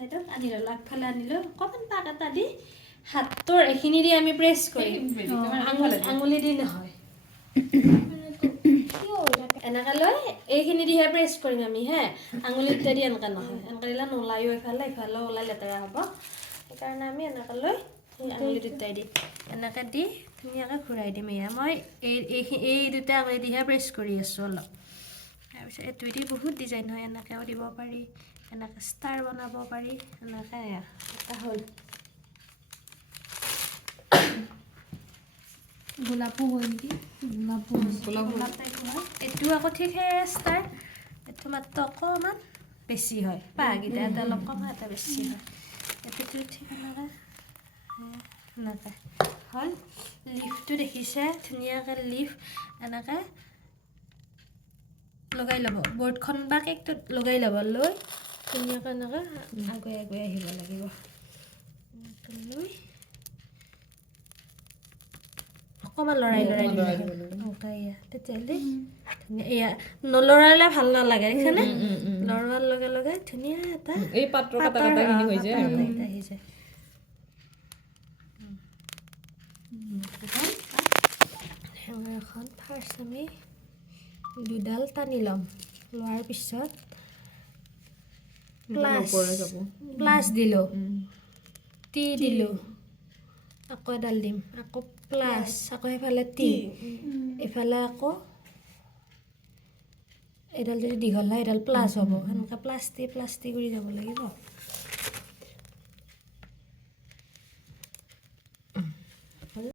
সাইডত আনি ললো আগফালে আনিলো অকণমান পাক এটা দি হাতৰ এখিনি দি আমি প্ৰেছ কৰিম আঙুলি দি নহয় এনেকৈ লৈ এইখিনি দিহে প্ৰেছ কৰিম আমি হে আঙুলি দুটা দি এনেকৈ নহয় এনেকৈ দিলে নোলায়ো ইফালে ওলাই লেতেৰা হ'ব সেইকাৰণে আমি এনেকৈ লৈ আঙুলি দুটাই দি এনেকৈ দি ধুনীয়াকৈ ঘূৰাই দিম এয়া মই এই দুটা আঙুলি দিহে প্ৰেছ কৰি আছোঁ অলপ তাৰপিছত এইটোৱেদি বহুত ডিজাইন হয় এনেকৈও দিব পাৰি এনেকৈ ষ্টাৰ বনাব পাৰি এনেকৈ এটা হ'ল গোলাপো হয় নেকি গোলাপ টাইপো হয় এইটো আকৌ ঠিক সেই ষ্টাৰ এইটো মাত্ৰ অকণমান বেছি হয় পাহাৰকেইটা এটা অলপ কম এটা বেছি হয় এইটো ঠিক এনেকৈ এনেকৈ হ'ল লিফটো দেখিছে ধুনীয়াকৈ লিফ এনেকৈ লগাই ল'ব বৰ্ডখন বা কেকটোত লগাই ল'ব লৈ ধুনীয়াকৈ এনেকৈ আগুৱাই আগুৱাই আহিব লাগিব লৈ অকণমান লৰাই তেতিয়াহ'লে এয়া নলৰালে ভাল নালাগে দেখিছেনে লৰোৱাৰ লগে লগে ধুনীয়া এটা এই পাত্ৰ কাটাখিনি হৈ যায় আৰু আহি যায় হেঙাৰখন ফাৰ্ষ্ট আমি দুডাল টানি ল'ম লোৱাৰ পিছত প্লাছ দিলোঁ টি দিলোঁ আকৌ এডাল দিম আকৌ প্লাছ আকৌ সেইফালে টি এইফালে আকৌ এডাল যদি দীঘল হয় এডাল প্লাছ হ'ব সেনেকৈ প্লাছ টি কৰি যাব লাগিব